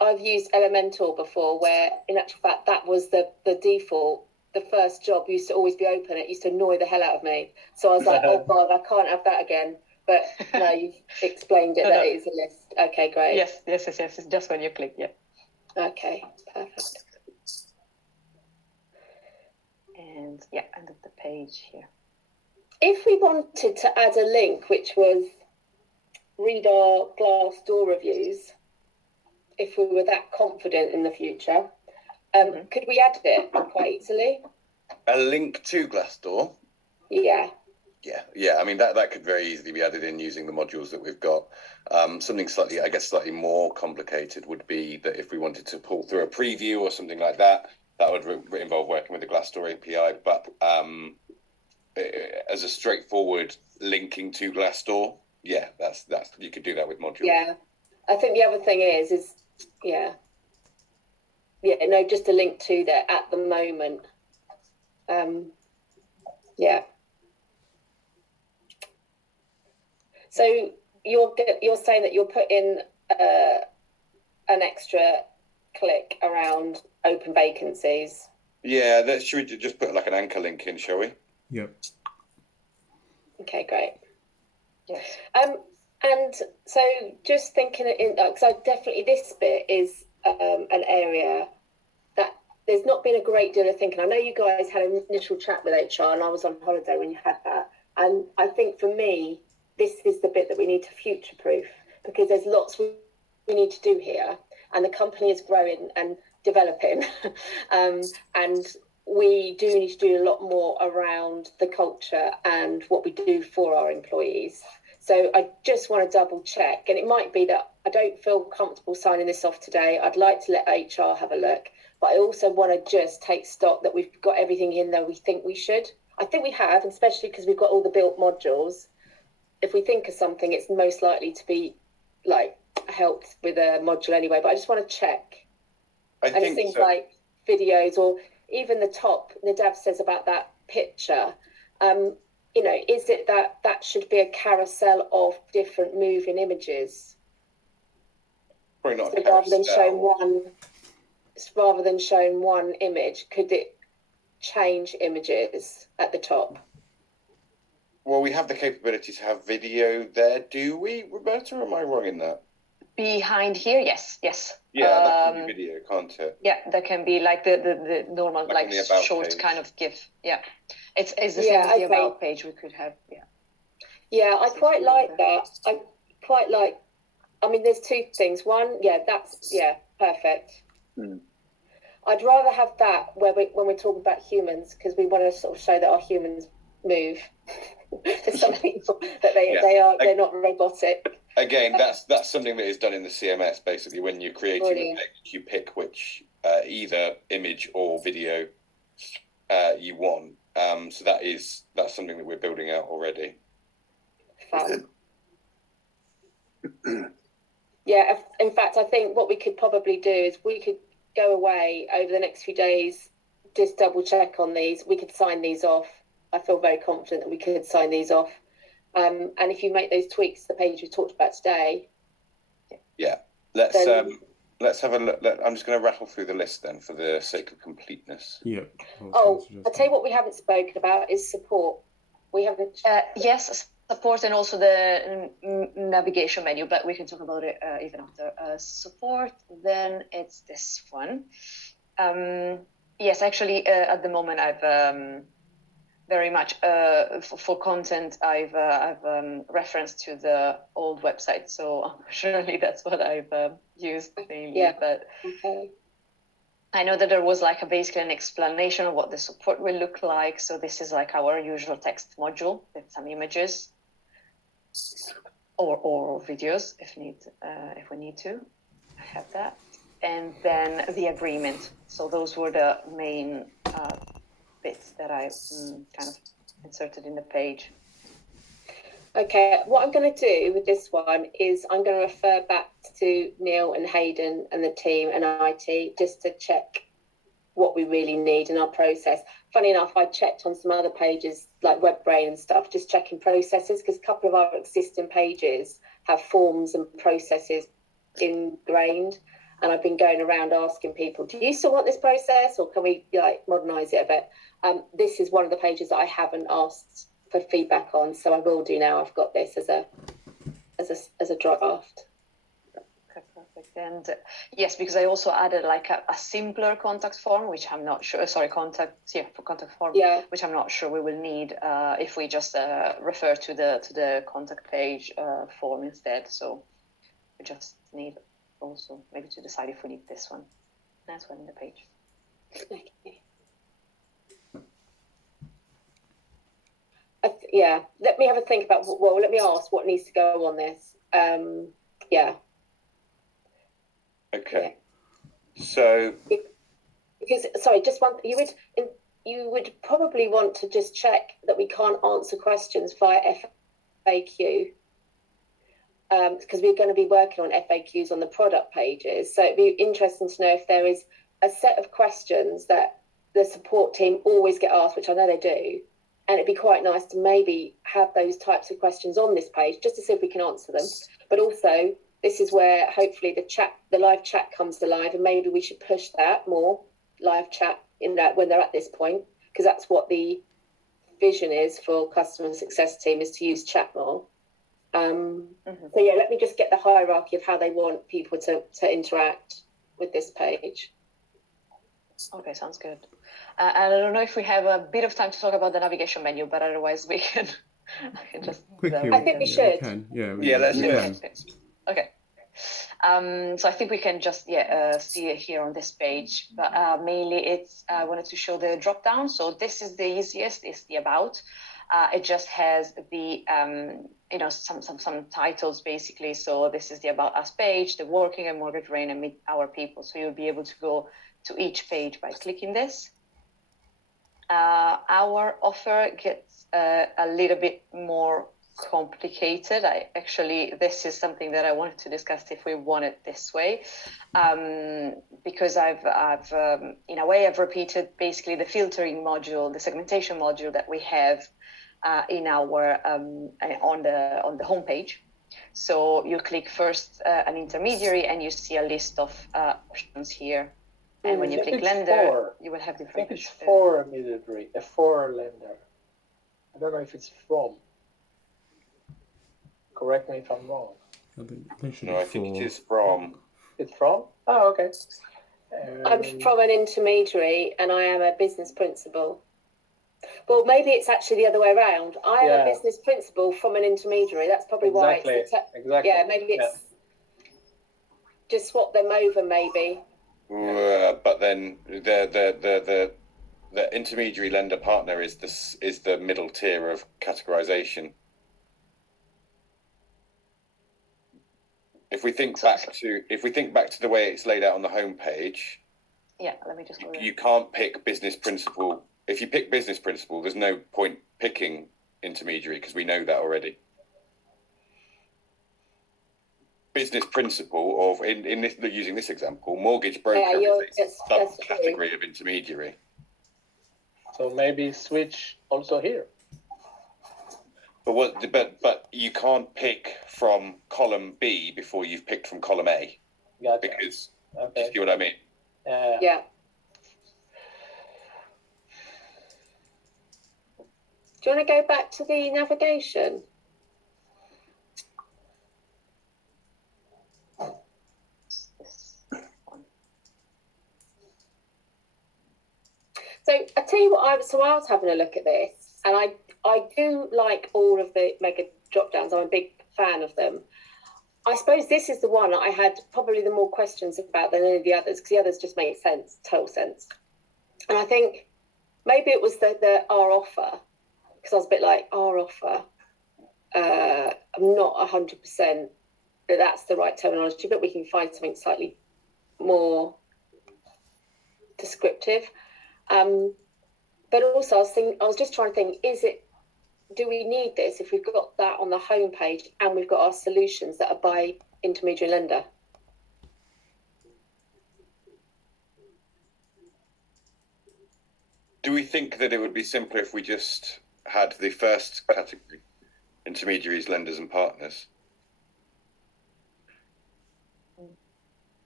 I've used Elementor before, where in actual fact that was the default. The first job used to always be open. It used to annoy the hell out of me. So I was like, oh God, I can't have that again. But no, you've explained it that it is a list. Okay, great. Yes. It's just when you click, Okay, perfect. And end of the page here. If we wanted to add a link, which was read our Glassdoor reviews, if we were that confident in the future, could we add it quite easily? A link to Glassdoor? Yeah. Yeah. I mean, that could very easily be added in using the modules that we've got. Something slightly more complicated would be that if we wanted to pull through a preview or something like that, that would involve working with the Glassdoor API. But as a straightforward linking to Glassdoor, yeah, that's you could do that with modules. Yeah, I think the other thing is just a link to that at the moment. Yeah. So you're saying that you'll put in an extra click around open vacancies. Yeah, should we just put like an anchor link in, shall we? Yep. Okay, great. Yes. And so just thinking because this bit is an area that there's not been a great deal of thinking. I know you guys had an initial chat with HR, and I was on holiday when you had that. And I think for me, this is the bit that we need to future-proof, because there's lots we need to do here, and the company is growing and developing, and we do need to do a lot more around the culture and what we do for our employees. So I just want to double check, and it might be that I don't feel comfortable signing this off today. I'd like to let HR have a look, but I also want to just take stock that we've got everything in there we think we should. I think we have, especially because we've got all the built modules. If we think of something, it's most likely to be like helped with a module anyway, but I just want to check. I think things so. Like videos, or even the top, Nadav says about that picture, is it that should be a carousel of different moving images? Probably not. So rather than showing one image, could it change images at the top? Well, we have the capability to have video there, do we, Roberta? Or am I wrong in that? Behind here, yes. Yeah, that can be video, can't it? Yeah, that can be like the normal, like short page. Kind of GIF. Yeah, it's the same as the about page we could have. Yeah, I quite like that. I mean, there's two things. One, that's perfect. I'd rather have that when we're talking about humans, because we want to sort of show that our humans move. There's some people that they're not robotic. Again, that's something that is done in the CMS. Basically, when you're creating a page, you pick which either image or video you want. So that's something that we're building out already. Fun. Yeah, in fact, I think what we could probably do is we could go away over the next few days, just double check on these. We could sign these off. I feel very confident that we could sign these off. And if you make those tweaks to the page we talked about today. Yeah, let's have a look. I'm just going to rattle through the list then for the sake of completeness. Yeah. I'll tell you what we haven't spoken about is support. We haven't. Yes, support and also the navigation menu, but we can talk about it even after support. Then it's this one. Yes, actually, at the moment I've very much for content I've referenced to the old website, so surely that's what I've used mainly. Yeah. But I know that there was like basically an explanation of what the support will look like. So this is like our usual text module with some images or videos if we need to. I have that, and then the agreement. So those were the main bits that I kind of inserted in the page. Okay, what I'm going to do with this one is I'm going to refer back to Neil and Hayden and the team and IT just to check what we really need in our process. Funny enough, I checked on some other pages like WebBrain and stuff, just checking processes, because a couple of our existing pages have forms and processes ingrained. And I've been going around asking people, do you still want this process, or can we modernise it a bit? This is one of the pages that I haven't asked for feedback on, so I will do now. I've got this as a draft. Okay, perfect. And yes, because I also added like a simpler contact form, which I'm not sure. Contact form. Yeah. Which I'm not sure we will need if we just refer to the contact page form instead. So we just need also maybe to decide if we need this one. That's one in the page. Okay. Yeah, let me have a think about, well, let me ask what needs to go on this. Yeah. Okay. Yeah. So, because sorry, just one. You would probably want to just check that we can't answer questions via FAQ, because we're going to be working on FAQs on the product pages. So it'd be interesting to know if there is a set of questions that the support team always get asked, which I know they do. And it'd be quite nice to maybe have those types of questions on this page just to see if we can answer them. But also, this is where hopefully the live chat comes alive, and maybe we should push that more, live chat, in that when they're at this point, because that's what the vision is for customer success team, is to use chat more. So yeah, let me just get the hierarchy of how they want people to interact with this page. Okay, sounds good. And I don't know if we have a bit of time to talk about the navigation menu, but otherwise we can, I can just quickly. I think we should. Let's do it. Okay. So I think we can just see it here on this page, but mainly it's I wanted to show the drop down. So this is the easiest. It's the about. It just has the some titles basically. So this is the about us page, the working and mortgage rain and meet our people. So you'll be able to go to each page by clicking this. Our offer gets a little bit more complicated. This is something that I wanted to discuss if we want it this way, because I've in a way I've repeated basically the filtering module, the segmentation module that we have in our on the homepage. So you click first an intermediary and you see a list of options here. And when you click lender, you will have different. I think it's for intermediary, a for lender. I don't know if it's from. Correct me if I'm wrong. I think it is from. It's from? Oh, okay. I'm from an intermediary and I am a business principal. Well, maybe it's actually the other way around. I am a business principal from an intermediary. That's probably why it's exactly. Yeah, maybe it's just swap them over, maybe. But then the intermediary lender partner is the middle tier of categorization. If we think back to the way it's laid out on the homepage, let me just go there. You can't pick business principal. If you pick business principal, there's no point picking intermediary because we know that already. Business principal of in this, using this example, mortgage broker is a subcategory of intermediary. So maybe switch also here. But you can't pick from column B before you've picked from column A. Gotcha. Because you see what I mean? Yeah. Do you want to go back to the navigation? So I tell you what, I was having a look at this, and I do like all of the mega drop downs. I'm a big fan of them. I suppose this is the one I had probably the more questions about than any of the others, because the others just make sense, total sense. And I think maybe it was the our offer, because I was a bit like, our offer. I'm not 100% that that's the right terminology, but we can find something slightly more descriptive. But also I was just trying to think, do we need this if we've got that on the homepage and we've got our solutions that are by intermediary lender? Do we think that it would be simpler if we just had the first category, intermediaries, lenders and partners?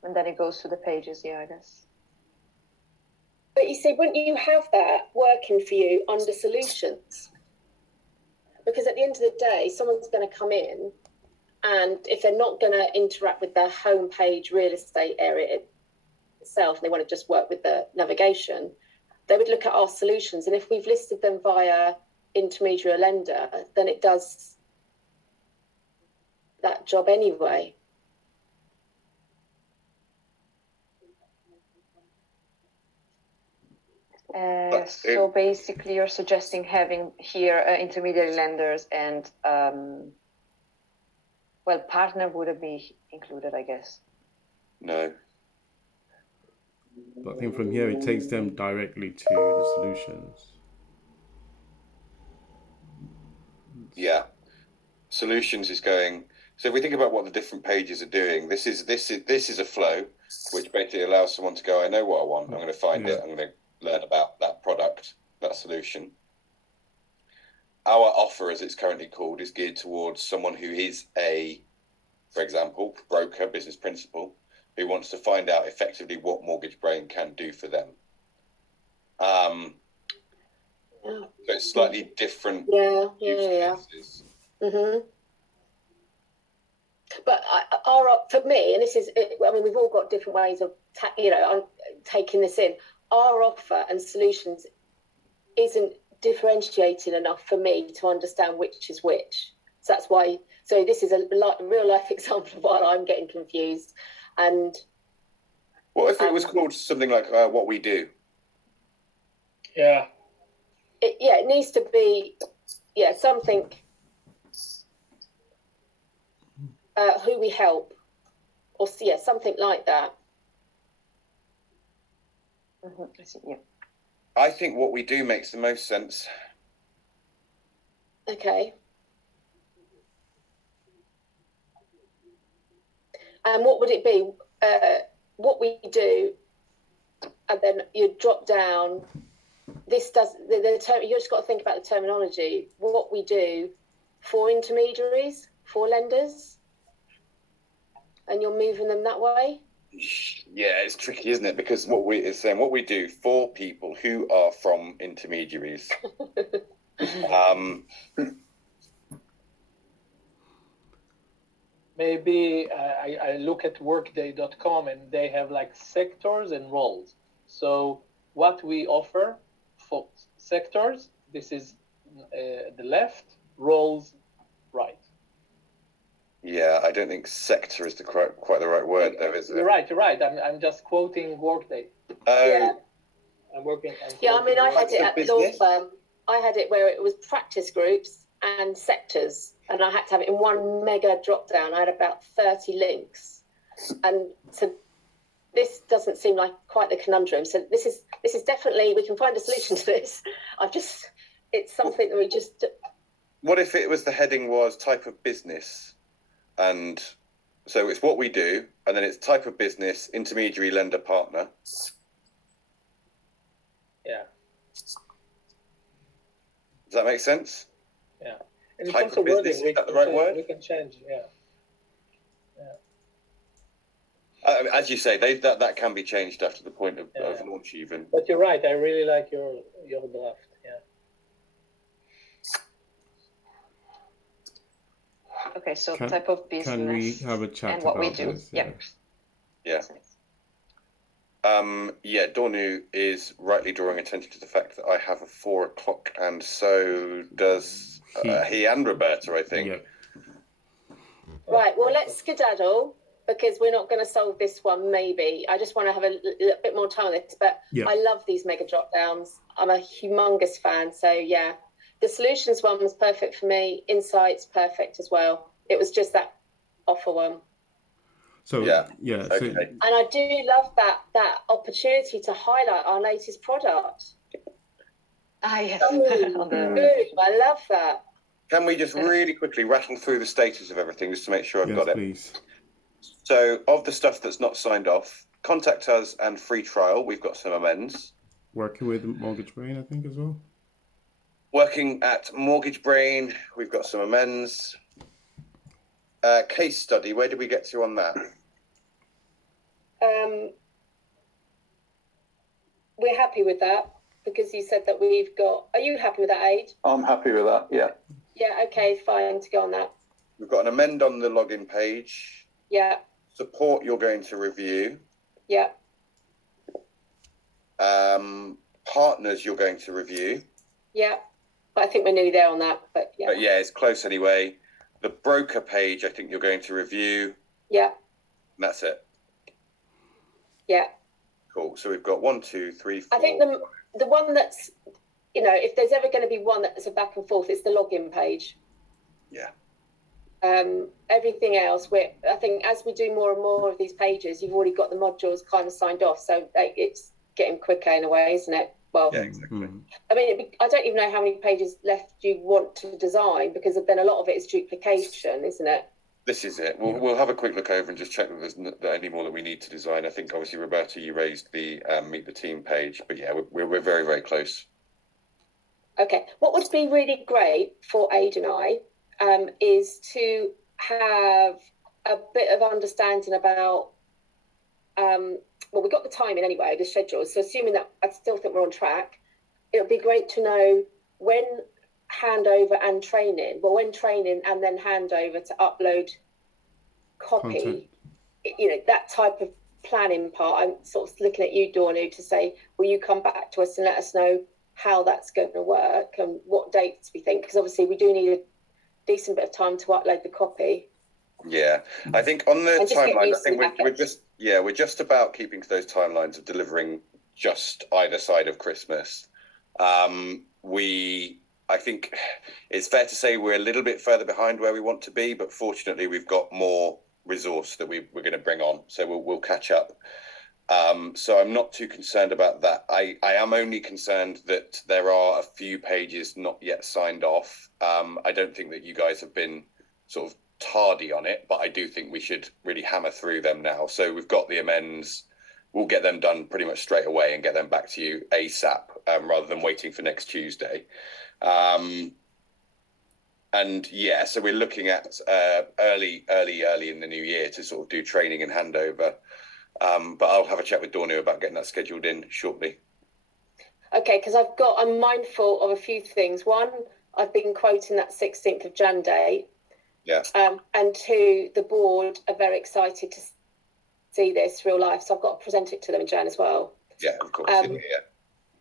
And then it goes to the pages, I guess. But you see, wouldn't you have that working for you under solutions? Because at the end of the day, someone's going to come in, and if they're not going to interact with their homepage real estate area itself, and they want to just work with the navigation, they would look at our solutions. And if we've listed them via intermediary or lender, then it does that job anyway. So basically, you're suggesting having here intermediary lenders and partner wouldn't be included, I guess. No. But I think from here it takes them directly to the solutions. Yeah. Solutions is going. So if we think about what the different pages are doing, this is a flow which basically allows someone to go, I know what I want, I'm going to find it, I'm going to learn about that product, that solution. Our offer, as it's currently called, is geared towards someone who is for example, broker, business principal, who wants to find out effectively what Mortgage Brain can do for them. So it's slightly different. Yeah. But for me, and this is, I mean, we've all got different ways of, taking this in. Our offer and solutions isn't differentiated enough for me to understand which is which. So that's why. So this is a real life example of why I'm getting confused. And what if it was called something like What We Do? Yeah. It needs to be something. Who we help, or something like that. I see. Yeah. I think What We Do makes the most sense. Okay. And what would it be? What we do, and then you drop down. This does the term. You just got to think about the terminology. What we do for intermediaries, for lenders. And you're moving them that way? Yeah, it's tricky, isn't it? Because what we do for people who are from intermediaries. Maybe I look at workday.com and they have like sectors and roles. So what we offer for sectors, this is the left, roles right. Yeah, I don't think sector is quite the right word, though, is it? You're right. I'm just quoting Workday. Yeah. I'm working. I mean, I had it at the law firm. I had it where it was practice groups and sectors, and I had to have it in one mega drop down. I had about 30 links, and so this doesn't seem like quite the conundrum. So this is definitely, we can find a solution to this. It's something that we just. What if it was the heading was type of business? And so it's what we do, and then it's type of business, intermediary, lender, partner. Yeah. Does that make sense? Yeah. And type of business, is that the right word? We can change, yeah. As you say, that can be changed after the point of launch even. But you're right, I really like your draft, yeah. Okay, so type of business. Can we have a chat and what we about do? this? Yeah. Dornu is rightly drawing attention to the fact that I have a 4 o'clock, and so does he and Roberta, I think. Yeah. Right, well, let's skedaddle, because we're not going to solve this one, maybe. I just want to have a little bit more time on this, but I love these mega drop downs. I'm a humongous fan, so yeah. The solutions one was perfect for me. Insights, perfect as well. It was just that offer one. So okay. And I do love that opportunity to highlight our latest product. Yes. Good. I love that. Can we just really quickly rattle through the status of everything just to make sure I've got it? Please. So of the stuff that's not signed off, contact us and free trial. We've got some amends. Working with Mortgage Brain, I think, as well. Working at Mortgage Brain, we've got some amends. Case study, where did we get to on that? We're happy with that, because you said that we've got. Are you happy with that, Aid? I'm happy with that, yeah. Yeah, okay, fine to go on that. We've got an amend on the login page. Yeah. Support you're going to review. Yeah. Partners you're going to review. Yeah. But I think we're nearly there on that. But yeah. But yeah, it's close anyway. The broker page I think you're going to review. Yeah. And that's it. Yeah. Cool. So we've got 1, 2, 3, 4. I think the one that's, if there's ever going to be one that's a back and forth, it's the login page. Yeah. Everything else, I think as we do more and more of these pages, you've already got the modules kind of signed off, so it's getting quicker in a way, isn't it? Well, yeah, exactly. I mean, I don't even know how many pages left you want to design, because then a lot of it is duplication, isn't it? This is it. We'll have a quick look over and just check that there's any more that we need to design. I think obviously, Roberta, you raised the meet the team page, but yeah, we're very, very close. Okay, what would be really great for Aid and I is to have a bit of understanding about, well, we've got the timing anyway, the schedule. So assuming that I still think we're on track, it would be great to know when handover and training, when training and then handover to upload copy, content. That type of planning part. I'm sort of looking at you, Dornu, to say, will you come back to us and let us know how that's going to work and what dates we think? Because obviously we do need a decent bit of time to upload the copy. Yeah, I think on the timeline, I think we're just about keeping to those timelines of delivering just either side of Christmas. I think it's fair to say we're a little bit further behind where we want to be, but fortunately we've got more resource that we're going to bring on, so we'll catch up. So I'm not too concerned about that. I am only concerned that there are a few pages not yet signed off. I don't think that you guys have been sort of tardy on it, but I do think we should really hammer through them now. So we've got the amends. We'll get them done pretty much straight away and get them back to you ASAP, rather than waiting for next Tuesday. And yeah, so we're looking at early in the new year to sort of do training and handover. But I'll have a chat with Dornu about getting that scheduled in shortly. Okay, because I'm mindful of a few things. One, I've been quoting that 16th of Jan date. Yeah. And two, the board are very excited to see this real life, so I've got to present it to them in Jan as well. Yeah, of course. Yeah.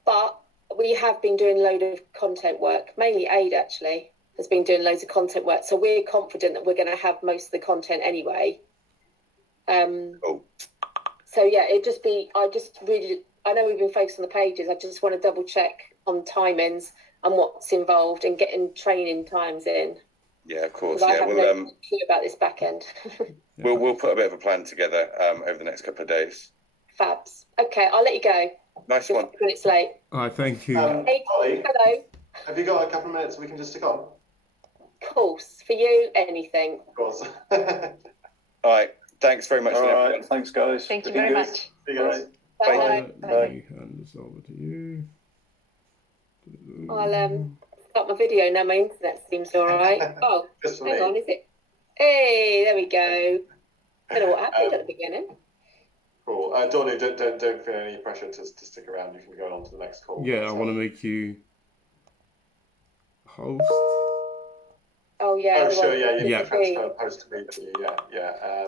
But we have been doing a load of content work, mainly Aid actually has been doing loads of content work, so we're confident that we're going to have most of the content anyway. So yeah, I know we've been focused on the pages, I just want to double check on timings and what's involved in getting training times in. Yeah, of course. I have no clue about this back end. We'll put a bit of a plan together over the next couple of days. Fabs. Okay, I'll let you go. Nice one. 5 minutes late. All right, thank you. Hey, Holly, hello. have you got a couple of minutes we can just stick on? Of course, for you, anything. Of course. All right, thanks very much. All right, thanks guys. Thank you very much. See you guys. Bye. Let me hand this over to you. I'll start my video now. My internet seems all right. Oh, hang on, is it? Hey, there we go. I don't know what happened at the beginning. Cool. Dornu, don't feel any pressure to stick around. You can go on to the next call. Yeah, I want to make you host. Oh yeah. Oh sure, yeah. Yeah. Transfer post to me. Yeah.